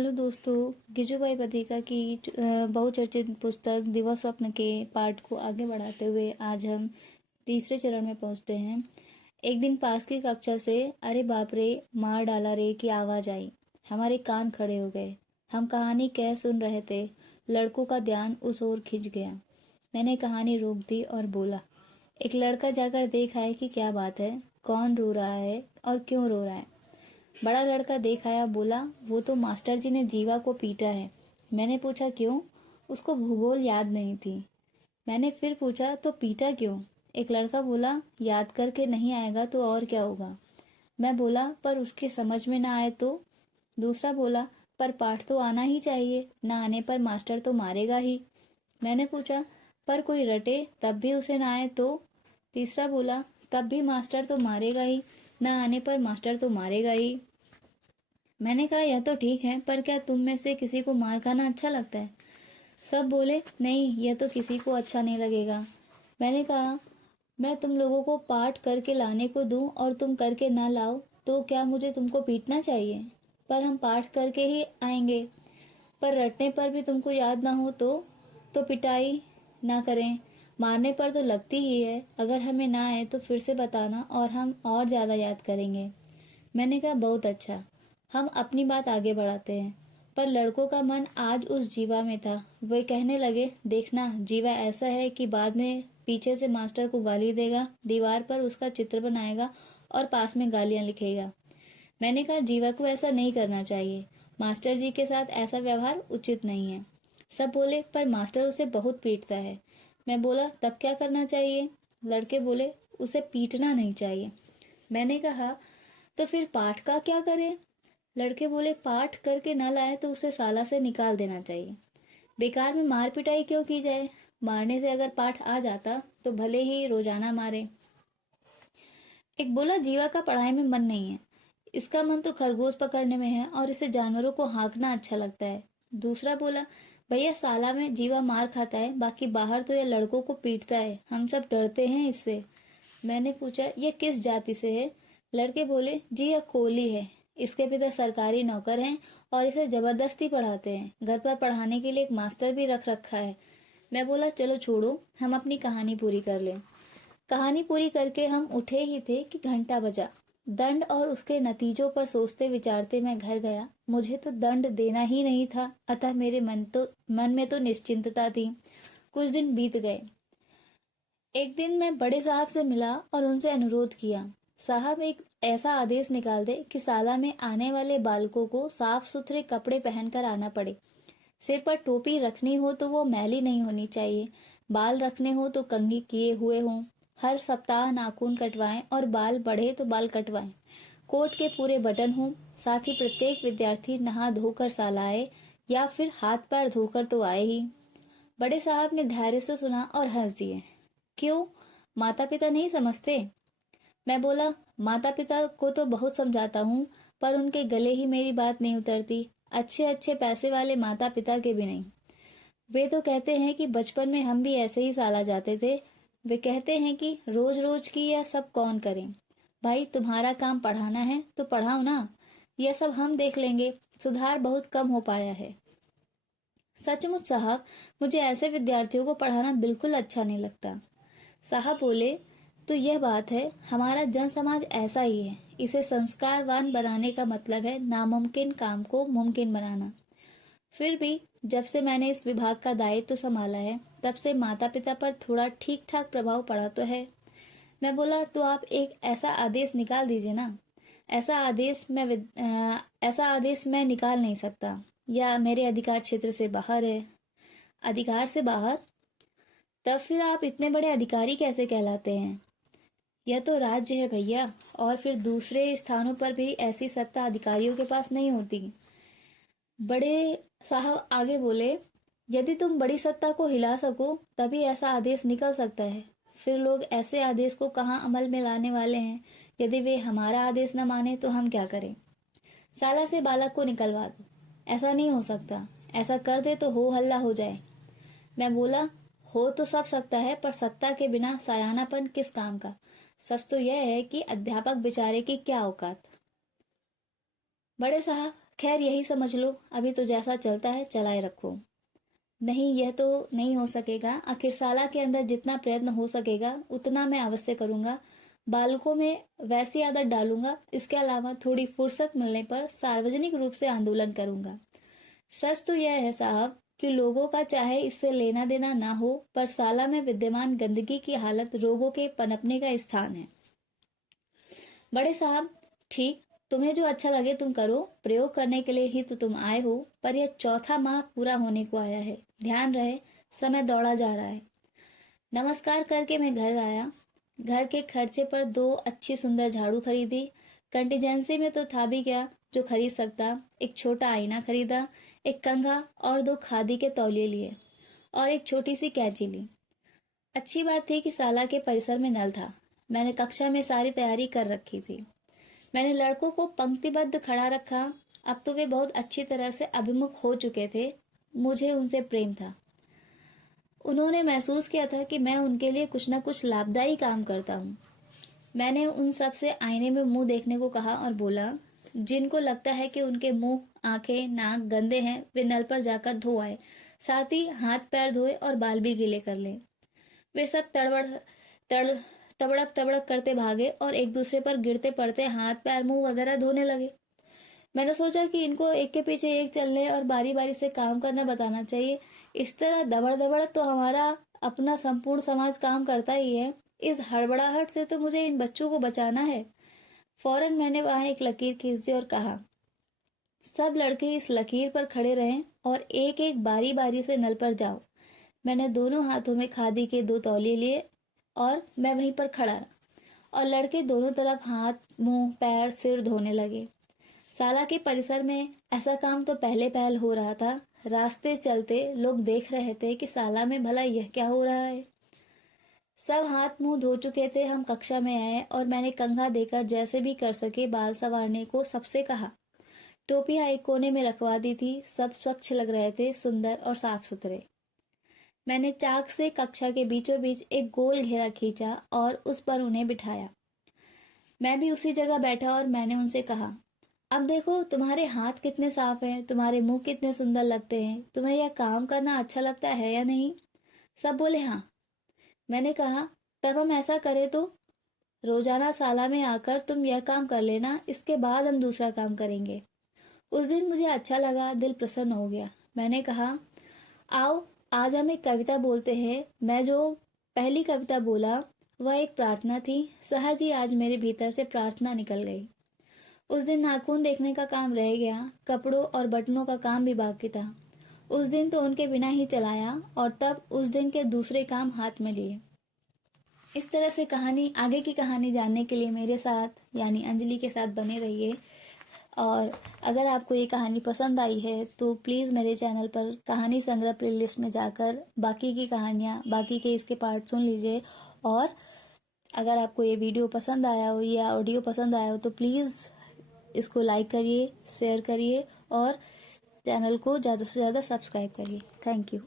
Hello दोस्तों। गिजुभाई बधिका की बहुचर्चित पुस्तक दिवा स्वप्न के पाठ को आगे बढ़ाते हुए आज हम तीसरे चरण में पहुंचते हैं। एक दिन पास की कक्षा से अरे बाप रे, मार डाला रे की आवाज आई। हमारे कान खड़े हो गए। हम कहानी कह सुन रहे थे, लड़कों का ध्यान उस ओर खिंच गया। मैंने कहानी रोक दी और बोला, एक लड़का जाकर देख आए कि क्या बात है, कौन रो रहा है और क्यों रो रहा है। बड़ा लड़का देख आया, बोला वो तो मास्टर जी ने जीवा को पीटा है। मैंने पूछा क्यों? उसको भूगोल याद नहीं थी। मैंने फिर पूछा तो पीटा क्यों? एक लड़का बोला याद करके नहीं आएगा तो और क्या होगा। मैं बोला पर उसके समझ में ना आए तो? दूसरा बोला पर पाठ तो आना ही चाहिए, ना आने पर मास्टर तो मारेगा ही। मैंने पूछा पर कोई रटे तब भी उसे ना आए तो? तीसरा बोला तब भी मास्टर तो मारेगा ही, ना आने पर मास्टर तो मारेगा ही। मैंने कहा यह तो ठीक है, पर क्या तुम में से किसी को मार खाना अच्छा लगता है? सब बोले नहीं, यह तो किसी को अच्छा नहीं लगेगा। मैंने कहा मैं तुम लोगों को पाठ करके लाने को दूं और तुम करके ना लाओ तो क्या मुझे तुमको पीटना चाहिए? पर हम पाठ करके ही आएंगे। पर रटने पर भी तुमको याद ना हो तो पिटाई ना करें। मारने पर तो लगती ही है। अगर हमें ना आए तो फिर से बताना और हम और ज्यादा याद करेंगे। मैंने कहा बहुत अच्छा, हम अपनी बात आगे बढ़ाते हैं। पर लड़कों का मन आज उस जीवा में था। वे कहने लगे देखना, जीवा ऐसा है कि बाद में पीछे से मास्टर को गाली देगा, दीवार पर उसका चित्र बनाएगा और पास में गालियां लिखेगा। मैंने कहा जीवा को ऐसा नहीं करना चाहिए, मास्टर जी के साथ ऐसा व्यवहार उचित नहीं है। सब बोले पर मास्टर उसे बहुत पीटता है। मैं बोला तब क्या करना चाहिए? लड़के बोले उसे पीटना नहीं चाहिए। मैंने कहा तो फिर पाठ का क्या करें? लड़के बोले पाठ करके न लाए तो उसे साला से निकाल देना चाहिए। बेकार में मार पिटाई क्यों की जाए? मारने से अगर पाठ आ जाता तो भले ही रोजाना मारे। एक बोला जीवा का पढ़ाई में मन नहीं है, इसका मन तो खरगोश पकड़ने में है और इसे जानवरों को हाँकना अच्छा लगता है। दूसरा बोला भैया साला में जीवा मार खाता है, बाकी बाहर तो यह लड़कों को पीटता है, हम सब डरते हैं इससे। मैंने पूछा यह किस जाति से है? लड़के बोले जी यह कोली है, इसके पिता सरकारी नौकर हैं और इसे जबरदस्ती पढ़ाते हैं। घर पर पढ़ाने के लिए एक मास्टर भी रख रखा है। मैं बोला चलो छोड़ो, हम अपनी कहानी पूरी कर लें। कहानी पूरी करके हम उठे ही थे कि घंटा बजा। दंड और उसके नतीजों पर सोचते विचारते मैं घर गया। मुझे तो दंड देना ही नहीं था, अतः मेरे मन में तो निश्चिंतता थी। कुछ दिन बीत गए। एक दिन मैं बड़े साहब से मिला और उनसे अनुरोध किया, साहब एक ऐसा आदेश निकाल दे कि साला में आने वाले बालकों को साफ सुथरे कपड़े पहनकर आना पड़े। सिर पर टोपी रखनी हो तो वो मैली नहीं होनी चाहिए, बाल रखने हो तो कंघी किए हुए हों। हर सप्ताह नाखून कटवाएं और बाल बढ़े तो बाल कटवाएं। कोट के पूरे बटन हों। साथ ही प्रत्येक विद्यार्थी नहा धोकर साला आए या फिर हाथ पैर धोकर तो आए ही। बड़े साहब ने धैर्य से सुना और हंस दिए। क्यों, माता पिता नहीं समझते? मैं बोला माता पिता को तो बहुत समझाता हूँ, पर उनके गले ही मेरी बात नहीं उतरती। अच्छे अच्छे पैसे वाले माता पिता के भी नहीं। वे तो कहते हैं कि बचपन में हम भी ऐसे ही साला जाते थे। वे कहते हैं कि रोज रोज की यह सब कौन करे। भाई तुम्हारा काम पढ़ाना है तो पढ़ाओ ना, यह सब हम देख लेंगे। सुधार बहुत कम हो पाया है। सचमुच साहब, मुझे ऐसे विद्यार्थियों को पढ़ाना बिल्कुल अच्छा नहीं लगता। साहब बोले तो यह बात है, हमारा जन समाज ऐसा ही है। इसे संस्कारवान बनाने का मतलब है नामुमकिन काम को मुमकिन बनाना। फिर भी जब से मैंने इस विभाग का दायित्व संभाला है, तब से माता पिता पर थोड़ा ठीक ठाक प्रभाव पड़ा तो है। मैं बोला तो आप एक ऐसा आदेश निकाल दीजिए ना। ऐसा आदेश मैं निकाल नहीं सकता, या मेरे अधिकार क्षेत्र से बाहर है। अधिकार से बाहर? तब फिर आप इतने बड़े अधिकारी कैसे कहलाते हैं? यह तो राज्य है भैया, और फिर दूसरे स्थानों पर भी ऐसी सत्ता अधिकारियों के पास नहीं होती। बड़े साहब आगे बोले, यदि तुम बड़ी सत्ता को हिला सको तभी ऐसा आदेश निकल सकता है। फिर लोग ऐसे आदेश को कहाँ अमल में लाने वाले हैं? यदि वे हमारा आदेश न माने तो हम क्या करें? साला से बालक को निकलवा दो। ऐसा नहीं हो सकता, ऐसा कर दे तो हो हल्ला हो जाए। मैं बोला हो तो सब सकता है, पर सत्ता के बिना सयानापन किस काम का? सच तो यह है कि अध्यापक बेचारे की क्या औकात। बड़े साहब खैर यही समझ लो, अभी तो जैसा चलता है चलाए रखो। नहीं, यह तो नहीं हो सकेगा। आखिर साला के अंदर जितना प्रयत्न हो सकेगा उतना मैं अवश्य करूंगा। बालकों में वैसी आदत डालूंगा। इसके अलावा थोड़ी फुर्सत मिलने पर सार्वजनिक रूप से आंदोलन करूंगा। सच तो यह है साहब कि लोगों का चाहे इससे लेना देना ना हो, पर साला में विद्यमान गंदगी की हालत रोगों के पनपने का स्थान है। बड़े साहब, ठीक, तुम्हें जो अच्छा लगे तुम करो। प्रयोग करने के लिए ही तो तुम आए हो। पर यह चौथा माह पूरा होने को आया है। ध्यान रहे, समय दौड़ा जा रहा है। नमस्कार करके मैं घर आया। घर के खर्चे पर 2 अच्छी सुंदर झाड़ू खरीदी। कंटीजेंसी में तो था भी क्या जो खरीद सकता। एक छोटा आईना खरीदा, एक कंघा और 2 खादी के तौलिए लिए और एक छोटी सी कैंची ली। अच्छी बात थी कि साला के परिसर में नल था। मैंने कक्षा में सारी तैयारी कर रखी थी। मैंने लड़कों को पंक्तिबद्ध खड़ा रखा। अब तो वे बहुत अच्छी तरह से अभिमुख हो चुके थे। मुझे उनसे प्रेम था। उन्होंने महसूस किया था कि मैं उनके लिए कुछ न कुछ लाभदायी काम करता हूँ। मैंने उन सब से आईने में मुंह देखने को कहा और बोला, जिनको लगता है कि उनके मुंह, आंखें, नाक गंदे हैं, वे नल पर जाकर धो आए। साथ ही हाथ पैर धोए और बाल भी गीले कर लें। वे सब तबड़क तबड़क करते भागे और एक दूसरे पर गिरते पड़ते हाथ पैर मुंह वगैरह धोने लगे। मैंने सोचा कि इनको एक के पीछे एक चलने और बारी बारी से काम करना बताना चाहिए। इस तरह दबड़ दबड़ तो हमारा अपना संपूर्ण समाज काम करता ही है। इस हड़बड़ाहट से तो मुझे इन बच्चों को बचाना है। फौरन मैंने वहां एक लकीर खींच दी और कहा, सब लड़के इस लकीर पर खड़े रहें और एक एक बारी बारी से नल पर जाओ। मैंने दोनों हाथों में खादी के 2 तौलिए लिए और मैं वहीं पर खड़ा रहा और लड़के दोनों तरफ हाथ, मुंह, पैर, सिर धोने लगे। साला के परिसर में ऐसा काम तो पहले पहल हो रहा था। रास्ते चलते लोग देख रहे थे कि साला में भला यह क्या हो रहा है। सब हाथ मुंह धो चुके थे। हम कक्षा में आए और मैंने कंघा देकर जैसे भी कर सके बाल संवारने को सबसे कहा। टोपियां एक कोने में रखवा दी थी। सब स्वच्छ लग रहे थे, सुंदर और साफ सुथरे। मैंने चाक से कक्षा के बीचों बीच एक गोल घेरा खींचा और उस पर उन्हें बिठाया। मैं भी उसी जगह बैठा और मैंने उनसे कहा, अब देखो तुम्हारे हाथ कितने साफ हैं, तुम्हारे मुंह कितने सुंदर लगते हैं। तुम्हें यह काम करना अच्छा लगता है या नहीं? सब बोले हाँ। मैंने कहा, तब हम ऐसा करें तो रोजाना साला में आकर तुम यह काम कर लेना, इसके बाद हम दूसरा काम करेंगे। उस दिन मुझे अच्छा लगा, दिल प्रसन्न हो गया। मैंने कहा, आओ आज हम एक कविता बोलते हैं। मैं जो पहली कविता बोला वह एक प्रार्थना थी। सहज ही आज मेरे भीतर से प्रार्थना निकल गई। उस दिन नाखून देखने का काम रह गया, कपड़ों और बटनों का काम भी बाकी था। उस दिन तो उनके बिना ही चलाया और तब उस दिन के दूसरे काम हाथ में लिए। इस तरह से कहानी, आगे की कहानी जानने के लिए मेरे साथ यानी अंजलि के साथ बने रहिए। और अगर आपको ये कहानी पसंद आई है तो प्लीज़ मेरे चैनल पर कहानी संग्रह प्लेलिस्ट में जाकर बाकी की कहानियाँ, बाकी के इसके पार्ट सुन लीजिए। और अगर आपको ये वीडियो पसंद आया हो या ऑडियो पसंद आया हो तो प्लीज़ इसको लाइक करिए, शेयर करिए और चैनल को ज़्यादा से ज़्यादा सब्सक्राइब करिए। Thank you.